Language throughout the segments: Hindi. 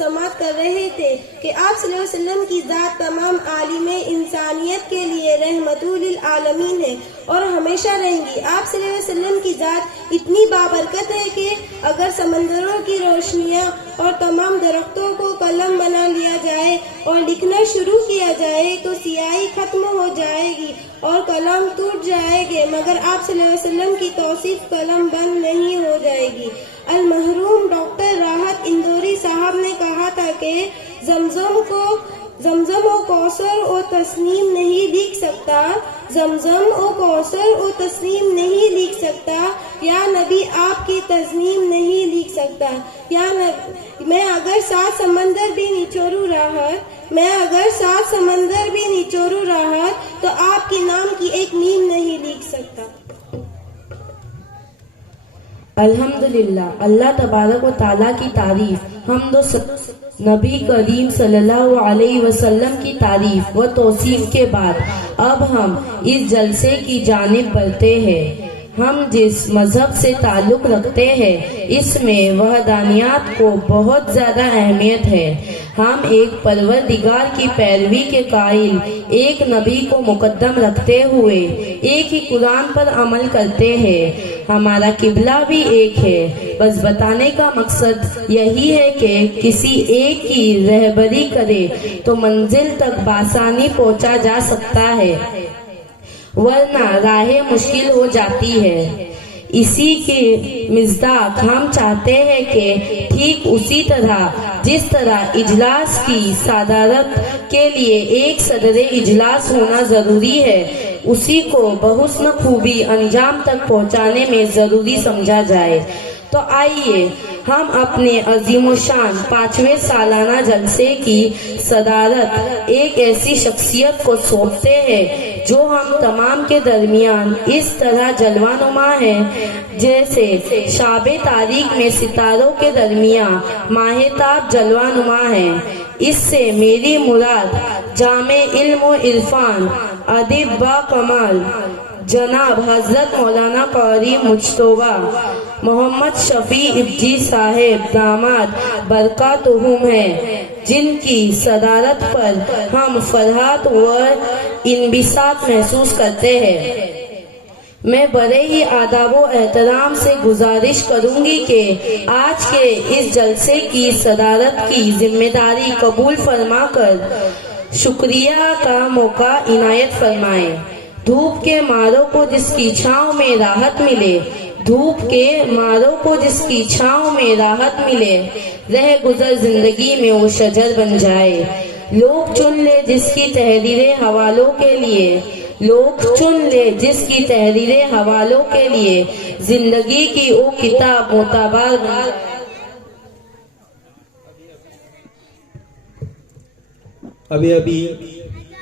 समाअत कर रहे थे कि आप सल्लल्लाहु अलैहि वसल्लम की ज़ात तमाम आलिमे इंसानियत के लिए रहमतुल लिल आलमीन है और हमेशा रहेंगी। आप सल्लल्लाहु अलैहि वसल्लम की ज़ात इतनी बाबरकत है कि अगर समंदरों की रोशनियाँ और तमाम दरख्तों को कलम बना लिया जाए और लिखना शुरू किया जाए तो सियाही खत्म हो जाएगी और कलम टूट जाएंगे, मगर आप सल्लल्लाहु अलैहि वसल्लम की तौसीफ कलम बंद नहीं हो जाएगी। अल महरूम डॉक्टर राहत इंदौरी साहब ने कहा था कि जमजम और कौसर और तस्नीम नहीं लिख सकता, जमजम और कौसर और तस्नीम नहीं लिख सकता, या नबी आपकी तस्नीम नहीं लिख सकता, या नबी मैं अगर 7 समंदर भी निचोड़ू राहत तो आपके नाम की एक नीम नहीं लिख सकता। अल्हम्दुलिल्लाह, अल्लाह तबारक व तआला की तारीफ, हमद नबी करीम सल्लल्लाहु अलैहि वसल्लम की तारीफ व तौसीफ के बाद अब हम इस जलसे की जानिब बढ़ते हैं। हम जिस मजहब से ताल्लुक रखते हैं इसमें वहदानियत को बहुत ज्यादा अहमियत है। हम एक परवरदिगार की पैरवी के कायल, एक नबी को मुकद्दम रखते हुए एक ही कुरान पर अमल करते हैं। हमारा किबला भी एक है। बस बताने का मकसद यही है कि किसी एक की रहबरी करे तो मंजिल तक बासानी पहुंचा जा सकता है, वरना राहें मुश्किल हो जाती है। इसी के मिज़दाक हम चाहते हैं कि ठीक उसी तरह जिस तरह इजलास की सदारत के लिए एक सदरे इजलास होना जरूरी है, उसी को बहुस्न खूबी अंजाम तक पहुंचाने में जरूरी समझा जाए। तो आइए हम अपने अजीमोशान 5वें सालाना जलसे की सदारत एक ऐसी शख्सियत को सौंपते हैं जो हम तमाम के दरमियान इस तरह जलवानुमा है जैसे शाबे तारीख में सितारों के दरमियान माहिताब जलवानुमा है। इससे मेरी मुराद जामे इल्म व इरफान अदीब बा कमाल जनाब हजरत मौलाना कारी मुज्तबा मोहम्मद शफी इब्जी साहेब दामाद बरकातुहुम है, जिनकी सदारत पर हम फरहत व इनबिसात महसूस करते हैं। मैं बड़े ही आदाब व एहतराम से गुजारिश करूंगी कि आज के इस जलसे की सदारत की जिम्मेदारी कबूल फरमाकर शुक्रिया का मौका इनायत फरमाएं। धूप के मारों को जिसकी छांव में राहत मिले, धूप के मारों को जिसकी छांव में राहत मिले, रह गुजर जिंदगी में वो शजर बन जाए। लोग चुन ले जिसकी तहरीरें हवालों के लिए, लोग चुन ले जिसकी तहरीरें हवालों के लिए, जिंदगी की वो किताब मोताबार बन। अभी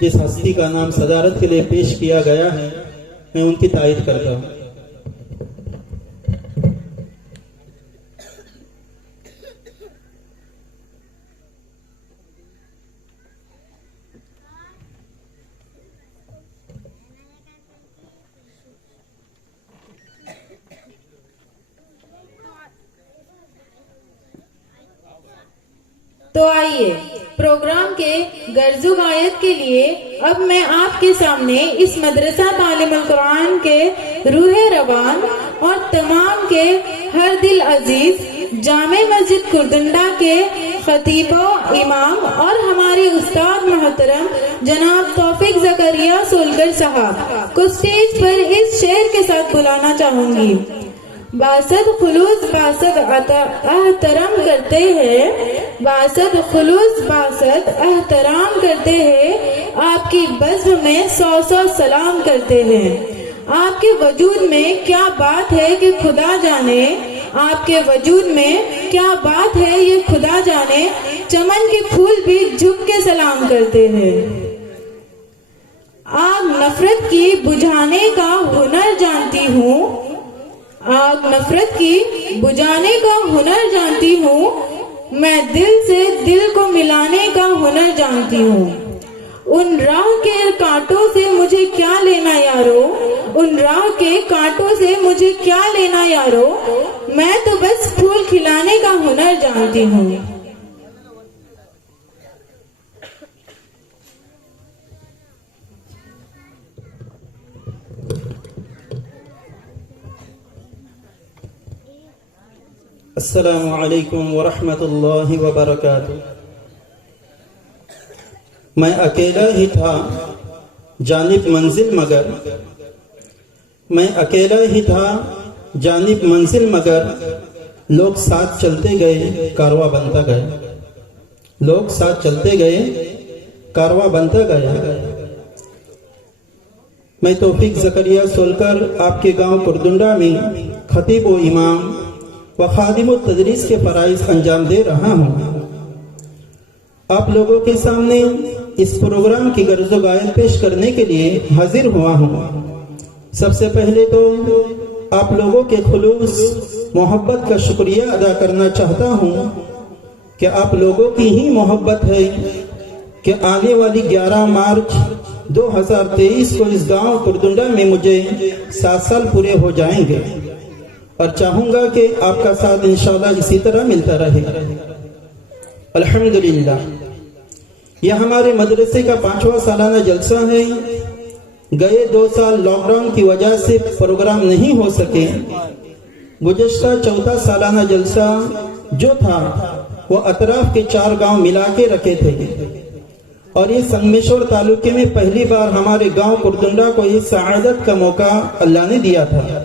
जिस हस्ती का नाम सदारत के लिए पेश किया गया है, मैं उनकी तारीफ करता हूँ। तो आइए प्रोग्राम के गर्जू गायक के लिए अब मैं आपके सामने इस मदरसा तालीमुल कुरान के रूहे रवान और तमाम के हर दिल अजीज जामे मस्जिद कुर्दुंडा के खतीबो इमाम और हमारे उस्ताद मोहतरम जनाब तौफीक ज़करिया सोलकर साहब को स्टेज पर इस शेर के साथ बुलाना चाहूंगी। बासद खुलूस बासद एहतराम करते हैं, बासद खुलूस बासद एहतराम करते हैं, आपकी बज़्म में 100 सलाम करते हैं। आपके वजूद में क्या बात है कि खुदा जाने, आपके वजूद में क्या बात है ये खुदा जाने, चमन के फूल भी झुक के सलाम करते हैं। आग नफरत की बुझाने का हुनर जानती हूँ, आग नफरत की बुझाने का हुनर जानती हूँ, मैं दिल से दिल को मिलाने का हुनर जानती हूँ। उन राह के कांटों से मुझे क्या लेना यारो, उन राह के कांटों से मुझे क्या लेना यारो, मैं तो बस फूल खिलाने का हुनर जानती हूँ। अस्सलामु अलैकुम वरहमतुल्लाहि वबरकातुह। मैं अकेला ही था जानिब मंजिल मगर, मैं अकेला ही था जानिब मंजिल मगर, लोग साथ चलते गए कारवां बनता गया, लोग साथ चलते गए कारवां बनता गया। मैं तौफीक ज़करिया सोलकर आपके गांव कुरदुंडा में खतीब व इमाम व खादिम तदरीस के फ़राइज़ अंजाम दे रहा हूँ। आप लोगों के सामने इस प्रोग्राम की गर्ज़ो गायत पेश करने के लिए हाजिर हुआ हूँ। सबसे पहले तो आप लोगों के खुलूस मोहब्बत का शुक्रिया अदा करना चाहता हूँ कि आप लोगों की ही मोहब्बत है कि आने वाली 11 मार्च 2023 को इस गांव कुरदुंडा में मुझे 7 साल पूरे हो जाएंगे और चाहूँगा कि आपका साथ इंशाअल्लाह इसी तरह मिलता रहे। अल्हम्दुलिल्लाह, यह हमारे मदरसे का 5वां सालाना जलसा है। गए 2 साल लॉकडाउन की वजह से प्रोग्राम नहीं हो सके। गुज़श्ता 4था सालाना जलसा जो था वो अतराफ के 4 गांव मिला के रखे थे और ये संगमेश्वर तालुके में पहली बार हमारे गांव कुरदुंडा को ये सआदत का मौका अल्लाह ने दिया था।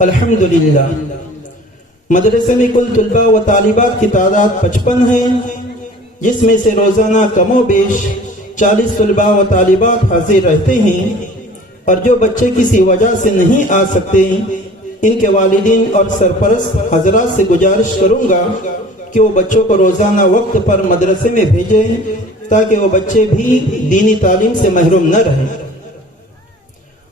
अल्हम्दुलिल्लाह, मदरसे में कुल तुलबा व तालिबात की तादाद 55 है, जिसमें से रोज़ाना कमो बेश 40 तुलबा व तालिबात हाजिर रहते हैं और जो बच्चे किसी वजह से नहीं आ सकते, इनके वालिदीन और सरपरस्त हजरात से गुजारिश करूँगा कि वो बच्चों को रोज़ाना वक्त पर मदरसे में भेजें ताकि वो बच्चे भी दीनी तालीम से महरूम न रहें।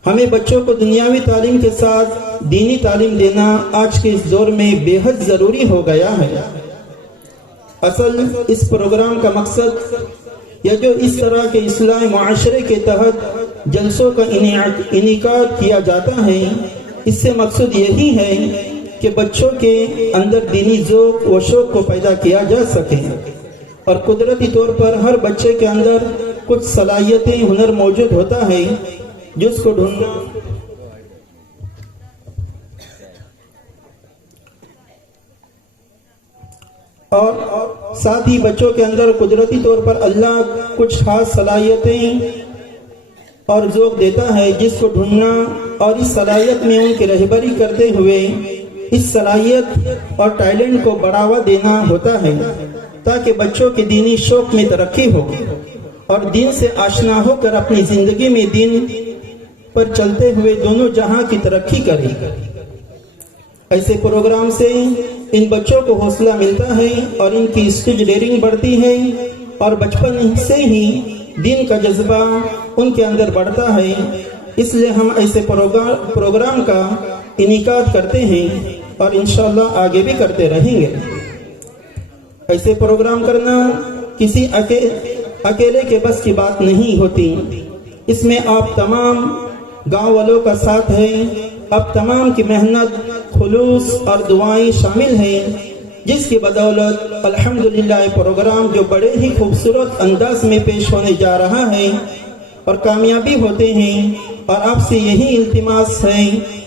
हमें बच्चों को दुनियावी तालीम के साथ दीनी तालीम देना आज के इस दौर में बेहद ज़रूरी हो गया है। असल इस प्रोग्राम का मकसद या जो इस तरह के इस्लामी मुआशरे के तहत जलसों का इनेकाद किया जाता है, इससे मकसद यही है कि बच्चों के अंदर दीनी ज़ौक़ व शौक़ को पैदा किया जा सके और कुदरती तौर पर हर बच्चे के अंदर कुछ सलाहियतें हुनर मौजूद होता है जिसको ढूंढना और साथ ही बच्चों के अंदर कुदरती तौर पर अल्लाह कुछ खास सलाहियतें और ज़ौक़ देता है जिसको ढूंढना और इस सलाहियत में उनकी रहबरी करते हुए इस सलाहियत और टैलेंट को बढ़ावा देना होता है ताकि बच्चों के दीनी शौक़ में तरक्की हो और दीन से आशना होकर अपनी ज़िंदगी में दीन पर चलते हुए दोनों जहां की तरक्की करें। ऐसे प्रोग्राम से इन बच्चों को हौसला मिलता है और इनकी स्टेज डेयरिंग बढ़ती है और बचपन से ही दीन का जज्बा उनके अंदर बढ़ता है। इसलिए हम ऐसे प्रोग्राम का इनेकाद करते हैं और इंशाअल्लाह आगे भी करते रहेंगे। ऐसे प्रोग्राम करना किसी अकेले के बस की बात नहीं होती, इसमें आप तमाम गांव वालों का साथ है, अब तमाम की मेहनत, खुलूस और दुआएं शामिल हैं, जिसकी बदौलत अल्हम्दुलिल्लाह प्रोग्राम जो बड़े ही खूबसूरत अंदाज में पेश होने जा रहा है और कामयाबी होते हैं। और आपसे यही इल्तिमास है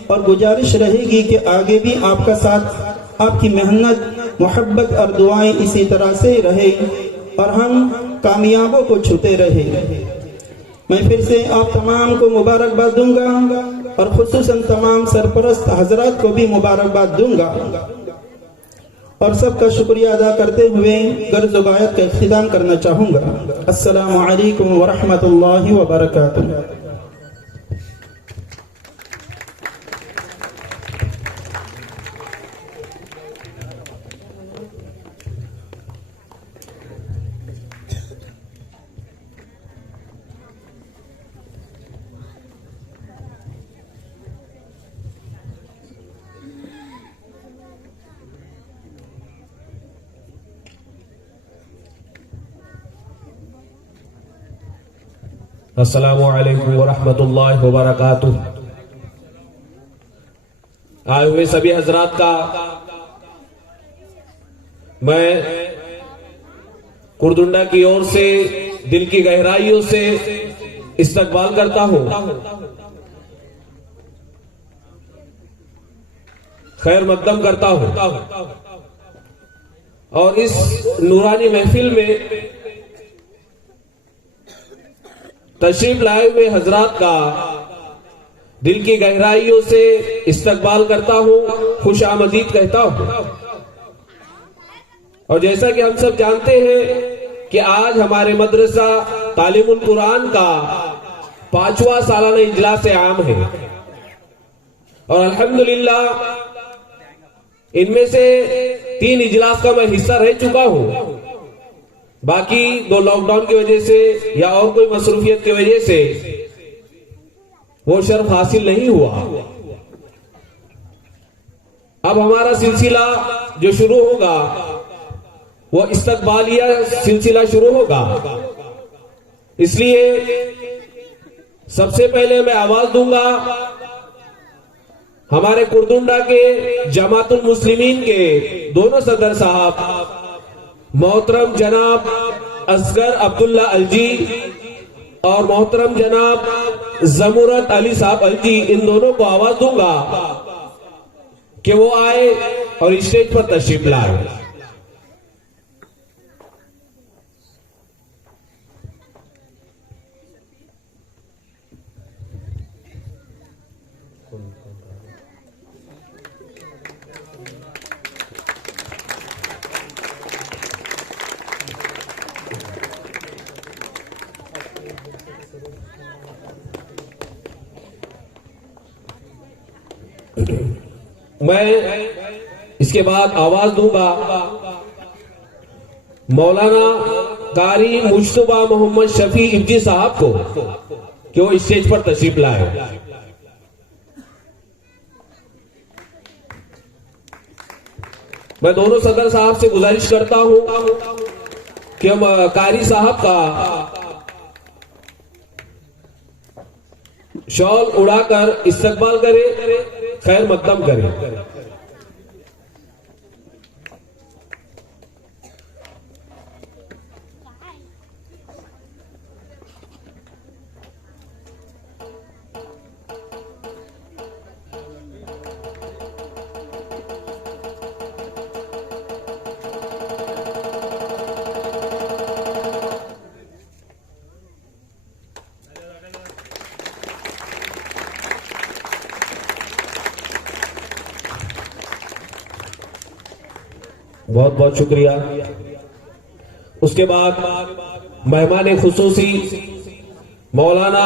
और गुजारिश रहेगी कि आगे भी आपका साथ, आपकी मेहनत, मोहब्बत और दुआएं इसी तरह से रहे और हम कामयाबों को छूते रहे। मैं फिर से आप तमाम को मुबारकबाद दूंगा और खुसूसन तमाम सरपरस्त हजरात को भी मुबारकबाद दूंगा और सबका शुक्रिया अदा करते हुए गर्ज़ गायत का इख्तिताम करना चाहूँगा। अस्सलामु अलैकुम व रहमतुल्लाहि व बरकातुहू। अस्सलामु अलैकुम वरहमतुल्लाहि वबरकातुह। आए हुए सभी हजरात का मैं कुरदुंडा की ओर से दिल की गहराइयों से इस्तकबाल करता हूं। खैर मकदम करता हूं। और इस नूरानी महफिल में तशरीफ लाए हुए हजरात का दिल की गहराइयों से इस्तकबाल करता हूं, खुश आमदीद कहता हूं। और जैसा कि हम सब जानते हैं कि आज हमारे मदरसा तालीमुल कुरान का 5वां सालाना इजलास आम है और अल्हम्दुलिल्लाह इनमें से 3 इजलास का मैं हिस्सा रह चुका हूं। बाकी 2 लॉकडाउन की वजह से या और कोई मसरूफियत की वजह से वो शर्फ हासिल नहीं हुआ। अब हमारा सिलसिला जो शुरू होगा वो इस्तकबालिया सिलसिला शुरू होगा। इसलिए सबसे पहले मैं आवाज दूंगा हमारे कुर्दुंडा के जमातुल मुस्लिमीन के दोनों सदर साहब मोहतरम जनाब असगर अब्दुल्ला अलजी और मोहतरम जनाब जमूरत अली साहब अलजी, इन दोनों को आवाज दूंगा कि वो आए और स्टेज पर तशरीफ लाए। मैं इसके बाद आवाज दूंगा मौलाना कारी मुश्तबा मोहम्मद शफी इब्जी साहब को कि वो स्टेज पर तशरीफ लाए। मैं दोनों सदर साहब से गुजारिश करता हूं कि हम कारी साहब का शॉल उड़ाकर इस्तकबाल करें, खैर मकदम करें। बहुत बहुत शुक्रिया। उसके बाद मेहमान खुसूसी मौलाना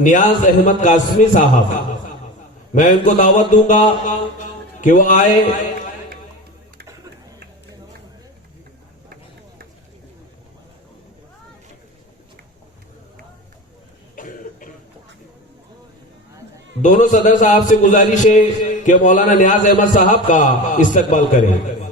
नियाज अहमद कासमी साहब, मैं उनको दावत दूंगा कि वो आए। दोनों सदर साहब से गुजारिश है कि मौलाना नियाज अहमद साहब का इस्तकबाल करें।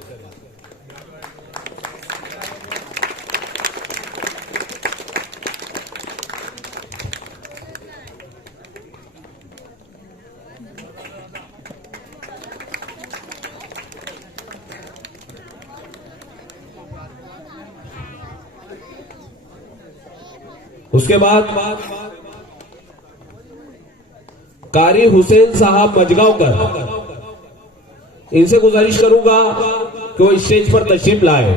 उसके बाद कारी हुसैन साहब मजगांवकर, इनसे गुजारिश करूंगा कि वो स्टेज पर तशरीफ लाए।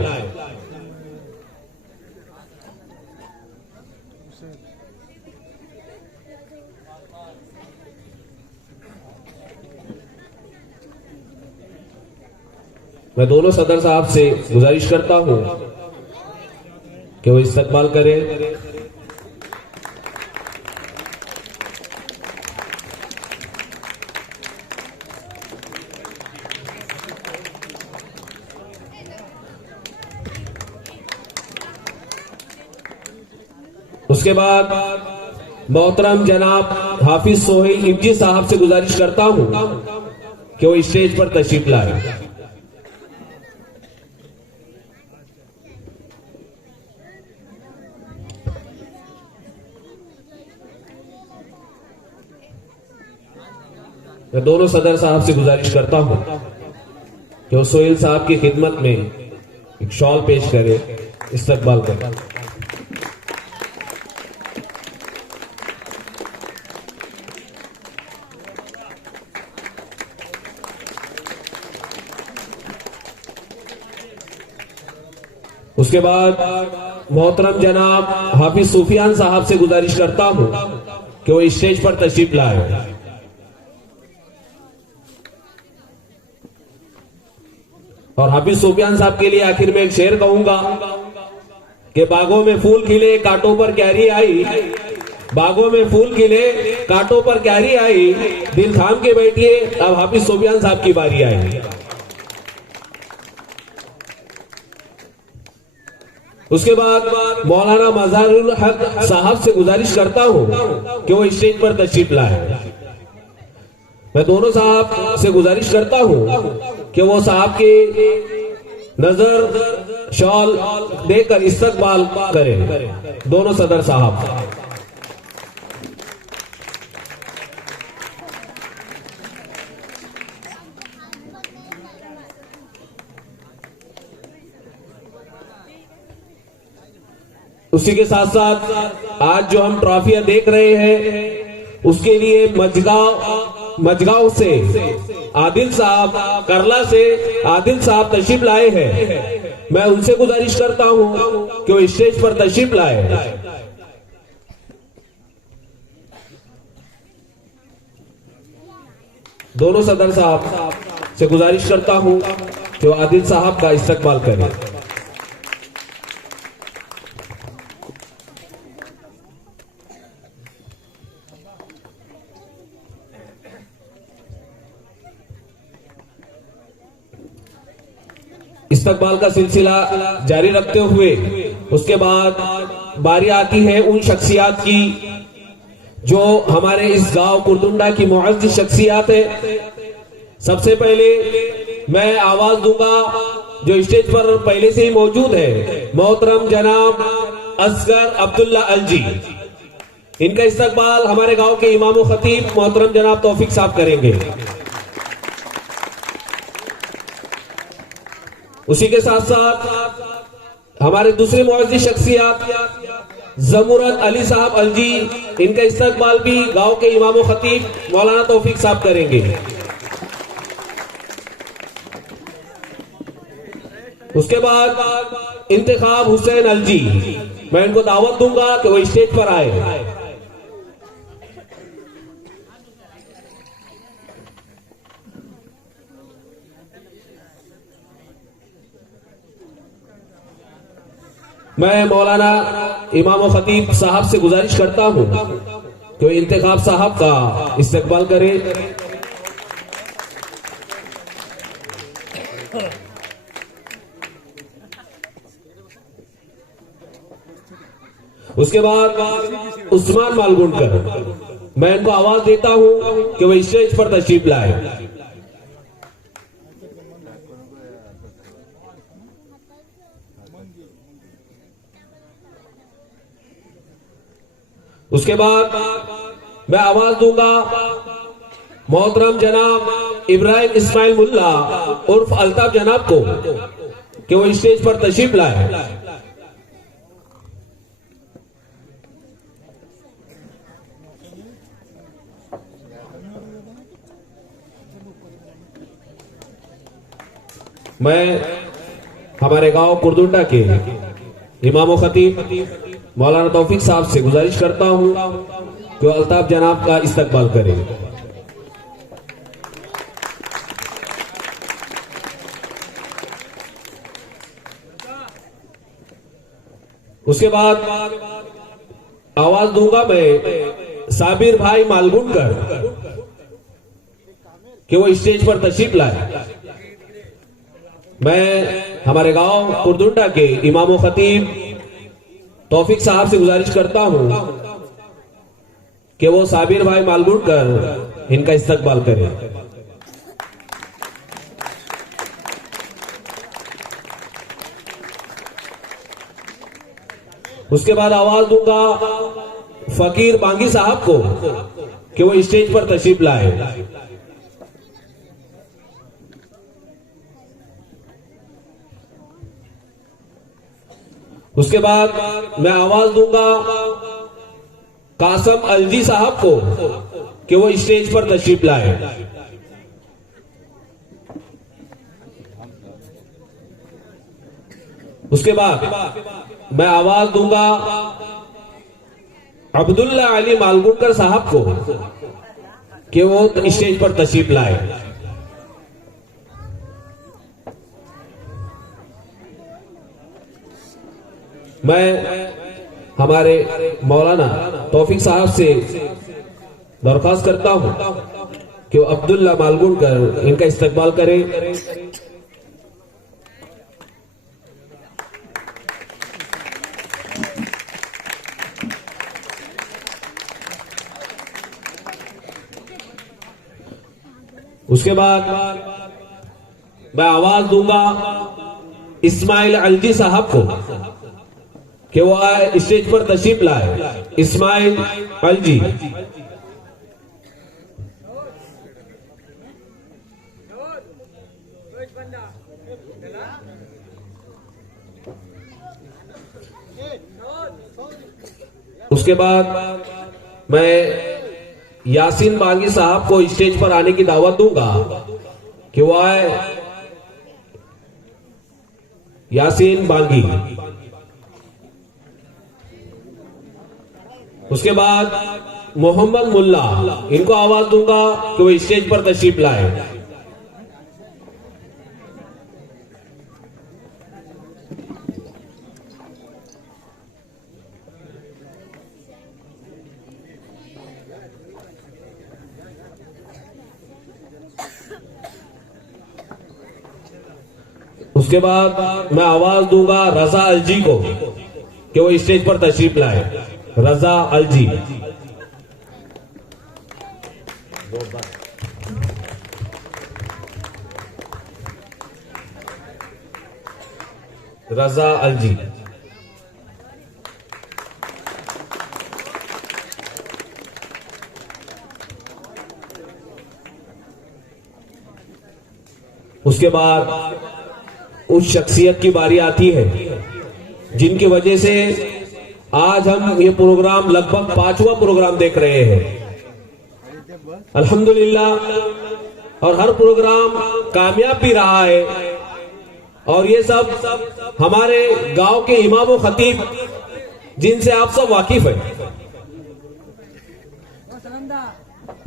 मैं दोनों सदर साहब से गुजारिश करता हूं कि वो इस्तकबाल करें। उसके बाद मोहतरम जनाब हाफिज सोहेल इब्जी साहब से गुजारिश करता हूं कि वो स्टेज पर तशरीफ लाए। मैं दोनों सदर साहब से गुजारिश करता हूं कि वो सोहेल साहब की खिदमत में एक शॉल पेश करे, इस्तकबाल करे। उसके बाद मोहतरम जनाब हाफिज सुफियान साहब से गुजारिश करता हूं कि वो स्टेज पर तशरीफ लाए। और हाफिज सुफियान साहब के लिए आखिर में एक शेर कहूंगा कि बागों में फूल खिले कांटों पर क्यारी आई, बागों में फूल खिले कांटों पर क्यारी आई, दिल थाम के बैठिए अब हाफिज सुफियान साहब की बारी आई। उसके बाद मौलाना मज़ारुल हक साहब से गुजारिश करता हूं कि वो स्टेज पर तशरीफ लाए। मैं दोनों साहब से गुजारिश करता हूं कि वो साहब की नजर शॉल देकर इस्तकबाल करें, दोनों सदर साहब। उसी के साथ साथ आज जो हम ट्रॉफियां देख रहे हैं उसके लिए मजगांव से आदिल साहब, करला से आदिल साहब तशरीफ लाए हैं। मैं उनसे गुजारिश करता हूं कि वो स्टेज पर तशरीफ लाए। दोनों सदर साहब से गुजारिश करता हूं कि वो आदिल साहब का इस्तकबाल करें। इस्तकबाल का सिलसिला जारी रखते हुए उसके बाद बारी आती है उन शख्सियात की जो हमारे इस गांव कुरदुंडा की मुअज़्ज़िज़ शख्सियात है। सबसे पहले मैं आवाज दूंगा जो स्टेज पर पहले से ही मौजूद है, मोहतरम जनाब असगर अब्दुल्ला अलजी। इनका इस्तकबाल हमारे गांव के इमाम व खतीब मोहतरम जनाब तौफीक साहब करेंगे। उसी के साथ साथ हमारे दूसरे मुअज़्ज़िज़ शख्सियत जमुरत अली साहब अलजी, इनका इस्तकबाल भी गांव के इमाम व खतीब मौलाना तौफीक साहब करेंगे। उसके बाद इंतखाब हुसैन अलजी, मैं इनको दावत दूंगा कि वो स्टेज पर आए। मैं मौलाना इमाम व खतीब साहब से गुजारिश करता हूं कि इंतखाब साहब का इस्तकबाल करें। उसके बाद उस्मान मालगुंडकर, मैं इनको आवाज देता हूं कि वो स्टेज पर तशरीफ लाए। उसके बाद मैं आवाज दूंगा मोहतरम जनाब इब्राहिम इस्माइल मुल्ला उर्फ अल्ताफ जनाब को कि वो स्टेज पर तशरीफ लाए। मैं हमारे गांव कुरदुंडा के इमाम व खतीब मौलाना तौफीक साहब से गुजारिश करता हूं कि वो अल्ताफ जनाब का इस्तकबाल करें। उसके बाद आवाज दूंगा मैं साबिर भाई मालगुंडकर कि वो स्टेज पर तशरीफ लाए। मैं हमारे गांव कुरदुंडा के इमाम व खतीब तौफीक साहब से गुजारिश करता हूं कि वो साबिर भाई मालगुंडकर इनका इस्तकबाल करें। उसके बाद आवाज दूंगा फकीर बांगी साहब को कि वो स्टेज पर तशरीफ लाए। उसके बाद मैं आवाज दूंगा कासम अलजी साहब को कि वो स्टेज पर तशरीफ लाए। उसके बाद मैं आवाज दूंगा अब्दुल्ला अली मालगुणकर साहब को कि वो स्टेज पर तशरीफ लाए। मैं हमारे मौलाना तौफीक साहब से दरख्वास्त करता हूं कि वो अब्दुल्ला मालगुणकर इनका इस्तकबाल करें। उसके बाद मैं आवाज दूंगा इस्माइल अलजी साहब को कि वो आए स्टेज पर तशरीफ लाए। इस्माइल अलजी। उसके बाद मैं यासीन बागी साहब को स्टेज पर आने की दावत दूंगा कि वो आए। यासीन बागी। उसके बाद मोहम्मद मुल्ला, इनको आवाज दूंगा कि वो स्टेज पर तशरीफ लाए। उसके बाद मैं आवाज दूंगा रजा अलजी को कि वो स्टेज पर तशरीफ लाए। रजा अलजी। रजा अलजी। उसके बाद उस शख्सियत की बारी आती है जिनकी वजह से आज हम ये प्रोग्राम लगभग 5वां प्रोग्राम देख रहे हैं। अल्हम्दुलिल्लाह। और हर प्रोग्राम कामयाब भी रहा है। और ये सब हमारे गांव के इमाम व खतीब जिनसे आप सब वाकिफ हैं,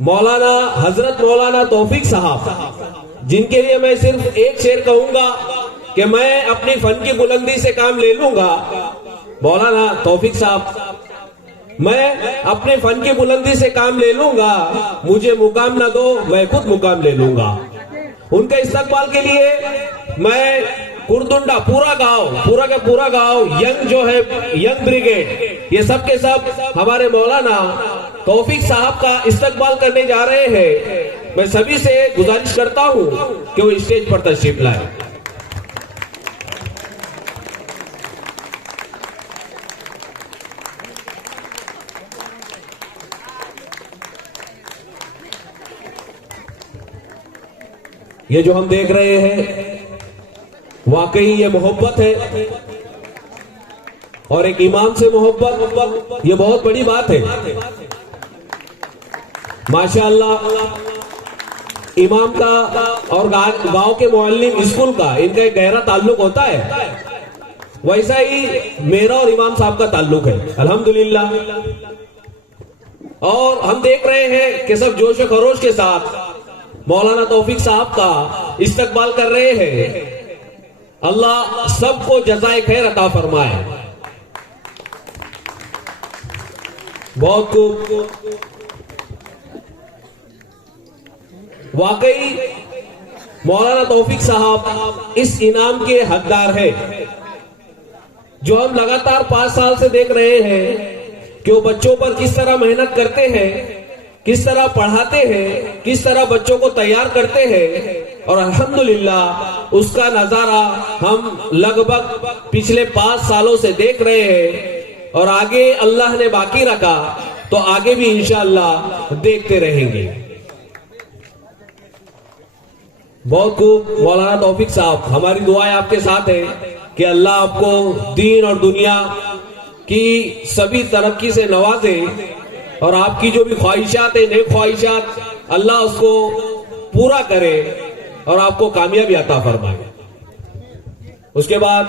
मौलाना हजरत मौलाना तौफीक साहब, जिनके लिए मैं सिर्फ एक शेर कहूंगा कि मैं अपनी फन की बुलंदी से काम ले लूंगा। मौलाना तौफीक साहब, मैं अपने फन की बुलंदी से काम ले लूंगा, मुझे मुकाम ना दो, मैं खुद मुकाम ले लूंगा। उनके इस्तकबाल के लिए मैं कुरदुंडा पूरा का पूरा गांव यंग जो है, यंग ब्रिगेड, ये सब के सब हमारे मौलाना तौफीक साहब का इस्तकबाल करने जा रहे हैं। मैं सभी से गुजारिश करता हूं कि वो स्टेज पर तशरीफ लाए। ये जो हम देख रहे हैं वाकई ये मोहब्बत है, और एक इमाम से मोहब्बत ये बहुत बड़ी बात है। माशाअल्लाह, इमाम का और गांव के मुअल्लिम स्कूल का इनका एक गहरा ताल्लुक होता है। वैसा ही मेरा और इमाम साहब का ताल्लुक है अल्हम्दुलिल्लाह। और हम देख रहे हैं कि सब जोश व खरोश के साथ मौलाना तौफीक साहब का इस्तकबाल कर रहे हैं। अल्लाह सबको जज़ाए खैर अता फरमाए। बहुत खूब। वाकई मौलाना तौफीक साहब इस इनाम के हकदार है, जो हम लगातार 5 साल से देख रहे हैं कि वो बच्चों पर किस तरह मेहनत करते हैं, किस तरह पढ़ाते हैं, किस तरह बच्चों को तैयार करते हैं। और अल्हम्दुलिल्लाह उसका नजारा हम लगभग पिछले 5 सालों से देख रहे हैं, और आगे अल्लाह ने बाकी रखा तो आगे भी इंशाअल्लाह देखते रहेंगे। बहुत खूब। मौलाना तौफीक साहब, हमारी दुआएं आपके साथ है कि अल्लाह आपको दीन और दुनिया की सभी तरक्की से नवाजे, और आपकी जो भी ख्वाहिशात है, नेक ख्वाहिशात, अल्लाह उसको पूरा करे और आपको कामयाबी अता फरमाए। उसके बाद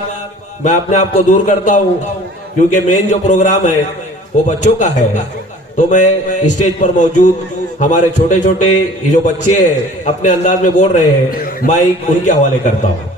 मैं अपने आप को दूर करता हूँ, क्योंकि मेन जो प्रोग्राम है वो बच्चों का है। तो मैं स्टेज पर मौजूद हमारे छोटे छोटे ये जो बच्चे हैं अपने अंदाज में बोल रहे हैं, माइक उनके हवाले करता हूँ।